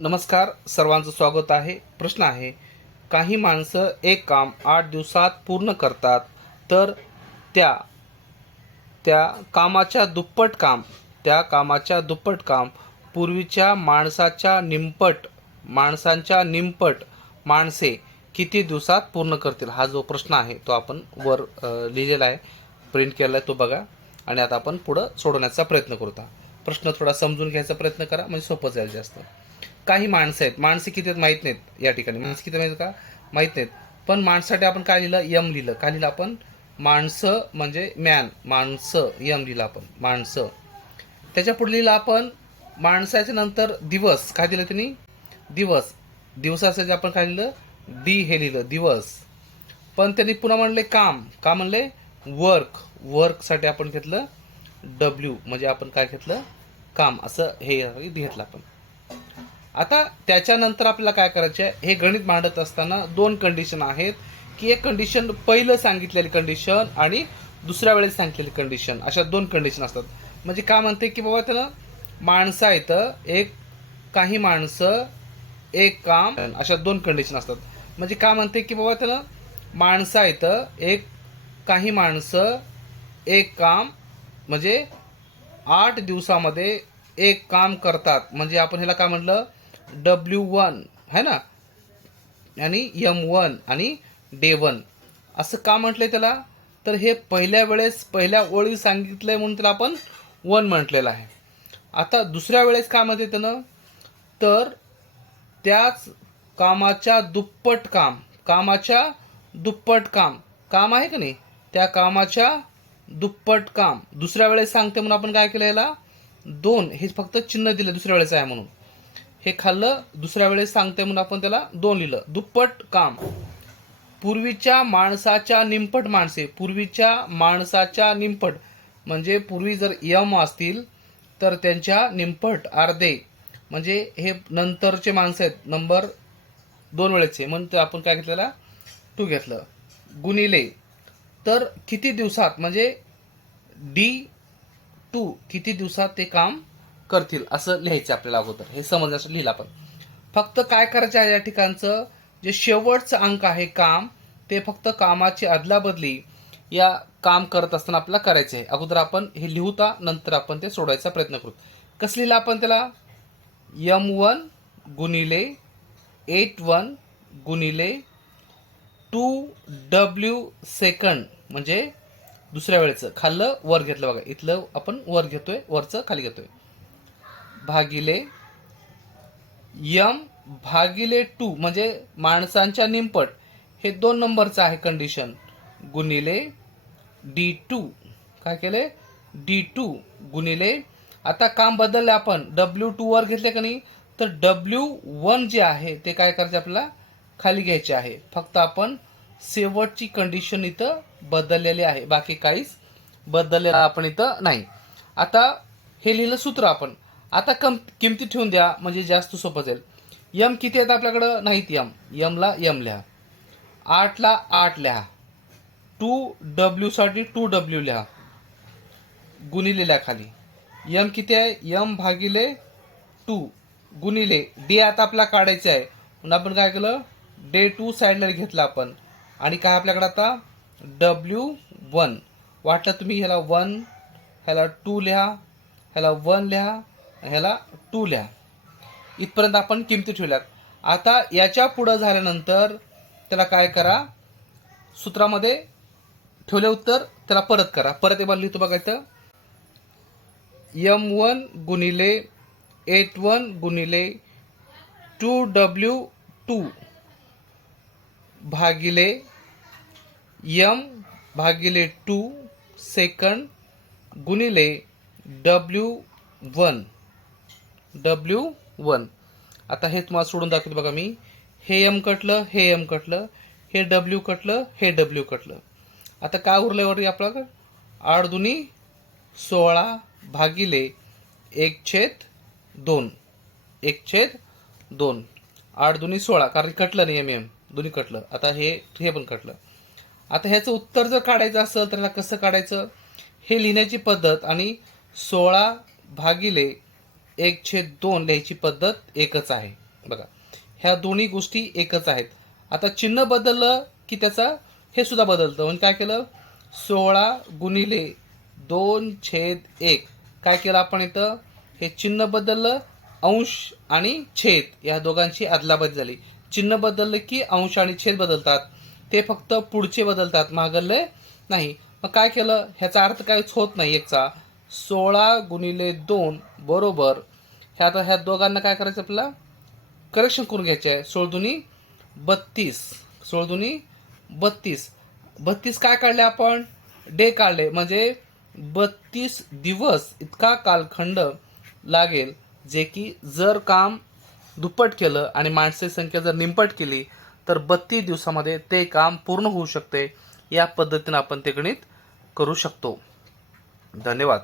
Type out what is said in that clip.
नमस्कार सर्वांचं स्वागत आहे. प्रश्न आहे काही माणसं एक काम आठ दिवसात पूर्ण करतात तर त्या त्या कामाच्या दुप्पट काम त्या कामाच्या दुप्पट काम पूर्वीच्या माणसाच्या निमपट माणसांच्या निमपट माणसे किती दिवसात पूर्ण करतील? हा जो प्रश्न आहे तो आपण वर लिहिलेला आहे. प्रिंट केला आहे तो बघा आणि आता आपण पुढं सोडवण्याचा प्रयत्न करू प्रश्न थोडा समजून घ्यायचा प्रयत्न करा म्हणजे सोपं जाईल जास्त. काही माणसं आहेत. माणसं किती आहेत माहीत नाहीत या ठिकाणी. माणसं किती माहीत का? माहीत नाहीत. पण माणसासाठी आपण काय लिहिलं? यम लिहिलं. काय लिहिलं आपण? माणसं म्हणजे मॅन माणसं. यम लिहिलं आपण. माणसं. त्याच्या पुढे लिहिलं आपण माणसाच्या नंतर दिवस. काय दिलं त्यांनी? दिवस. दिवसाचं आपण काय लिहिलं? डी हे लिहिलं. दिवस. पण त्यांनी पुन्हा म्हणले काम. का म्हणले? वर्क वर्कसाठी आपण घेतलं डब्ल्यू म्हणजे आपण काय घेतलं? काम. असं हे घेतलं आपण. आता त्याच्यानंतर आपल्याला काय करायचं आहे हे गणित मांडत असताना दोन कंडिशन आहेत. की एक कंडिशन पहिलं सांगितलेली कंडिशन आणि दुसऱ्या वेळेस सांगितलेली कंडिशन अशा दोन कंडिशन असतात. म्हणजे काय म्हणते की बाबा त्यानं माणसं आहेत. एक काही माणसं एक काम अशा दोन कंडिशन असतात. म्हणजे काय म्हणते की बाबा त्यानं माणसं आहेत. एक काही माणसं एक काम म्हणजे आठ दिवसामध्ये एक काम करतात. म्हणजे आपण ह्याला काय म्हटलं? डब्ल्यू वन है ना? आणि यम वन आणि डे वन असं का म्हटलंय त्याला? तर हे पहिल्या वेळेस पहिल्या ओळी सांगितलंय म्हणून त्याला आपण वन म्हटलेलं आहे. आता दुसऱ्या वेळेस काय म्हणते त्यानं? तर त्याच कामाच्या दुप्पट काम कामाच्या दुप्पट काम. काम आहे का नाही? त्या कामाच्या दुप्पट काम. दुसऱ्या वेळेस सांगते म्हणून आपण काय केलं याला? दोन. हे फक्त चिन्ह दिलं दुसऱ्या वेळेस आहे म्हणून. हे खाल्लं दुसऱ्या वेळेस सांगते म्हणून आपण त्याला दोन लिहिलं. दुप्पट काम. पूर्वीच्या माणसाच्या निमपट माणसे. पूर्वीच्या माणसाच्या निमपट. म्हणजे पूर्वी जर यम असतील तर त्यांच्या निमपट अर्धे. म्हणजे हे नंतरचे माणसं आहेत. नंबर दोन वेळेचे. म्हणून आपण काय घेतलेला? टू घेतलं. गुणिले. तर किती दिवसात? म्हणजे डी टू. किती दिवसात ते काम करतील असं लिहायचं आपल्याला अगोदर. हे समजण्यासाठी लिहिलं आपण. फक्त काय करायचं आहे या ठिकाणचं? जे शेवटचं अंक आहे काम ते फक्त कामाची अदलाबदली या काम करत असताना आपल्याला करायचं आहे. अगोदर आपण हे लिहूता नंतर आपण ते सोडवायचा प्रयत्न करू. कसं लिहिलं आपण त्याला? यम वन गुणिले एट वन गुणिले टू डब्ल्यू सेकंड म्हणजे दुसऱ्या वेळेचं. खाल्लं वर घेतलं बघा. इथलं आपण वर घेतोय वरचं खाली घेतोय. भागिले यम भागिले टू म्हणजे माणसांच्या निंपट हे दोन नंबरचं आहे कंडिशन गुणिले डी टू. काय केले? डी टू गुणिले. आता काम बदललं आपण. डब्ल्यू टू वर घेतले का नाही? तर डब्ल्यू वन जे आहे ते काय करायचे आपल्याला? खाली घ्यायचे आहे. फक्त आपण शेवटची कंडिशन इथं बदललेली आहे. बाकी काहीच बदललेलं आपण इथं नाही. आता हे लिहिलं सूत्र आपण. आता कम किमती ठेवून द्या म्हणजे जास्त सोपं जाईल. यम किती आहेत आपल्याकडं? नाहीत यम. यमला यम लिहा. आठला आठ लिहा. टू डब्ल्यूसाठी टू डब्ल्यू लिहा. गुणिलेल्या खाली. यम किती आहे? यम भागिले टू. गुणिले डे आता आपला काढायचं आहे. म्हणून आपण काय केलं? डे टू साईडला घेतला आपण. आणि काय आपल्याकडे आता? W one. वाटलं तुम्ही ह्याला वन ह्याला टू लिहा ह्याला वन लिहा. ह्याला टू लिहा इथपर्यंत आपण किमती ठेवल्यात. आता याच्या पुढं झाल्यानंतर त्याला काय करा? सूत्रामध्ये ठेवले उत्तर त्याला परत करा. परत एकदा लिहितो बघा इथं. यम वन गुणिले एट वन गुणिले टू डब्ल्यू टू भागिले यम भागिले टू सेकंड गुणिले डब्ल्यू वन डब्ल्यू वन आता हे तुम्हाला सोडून दाखवतो बघा मी. हे एम कटलं हे एम कटलं हे डब्ल्यू कटलं हे डब्ल्यू कटलं. आता काय उरलं वरती आपल्याकडं? आठ दुनी सोळा भागिले एक छेद दोन. एक छेद दोन. आठ दुनी सोळा. कारण कटलं नाही एम एम दोन्ही कटलं. आता हे हे पण कटलं. आता ह्याचं उत्तर जर काढायचं असेल तर कसं काढायचं? हे लिहिण्याची पद्धत आणि सोळा भागिले एक छेद दोन लिहायची पद्धत एकच आहे. बघा. ह्या दोन्ही गोष्टी एकच आहेत. आता चिन्ह बदललं की त्याचा हे सुद्धा बदलतं. म्हणजे काय केलं? सोळा गुणिले दोन छेद एक. काय केलं आपण इथं? हे चिन्ह बदललं अंश आणि छेद. या दोघांची अदलाबदल झाली. चिन्ह बदललं की अंश आणि छेद बदलतात. ते फक्त पुढचे बदलतात. मागले नाही. मग काय केलं? ह्याचा अर्थ काहीच होत नाही एकचा. सोळा गुणिले दोन बरोबर. ह्या आता ह्या दोघांना काय करायचं आपल्याला? करेक्शन करून घ्यायचे आहे. सोळदुनी बत्तीस. सोळदुनी बत्तीस. बत्तीस काय काढले आपण? डे काढले. म्हणजे बत्तीस दिवस इतका कालखंड लागेल जे की जर काम दुप्पट केलं आणि माणसाची संख्या जर निंपट केली तर बत्तीस दिवसामध्ये ते काम पूर्ण होऊ शकते. या पद्धतीनं आपण ते गणित करू शकतो. धन्यवाद.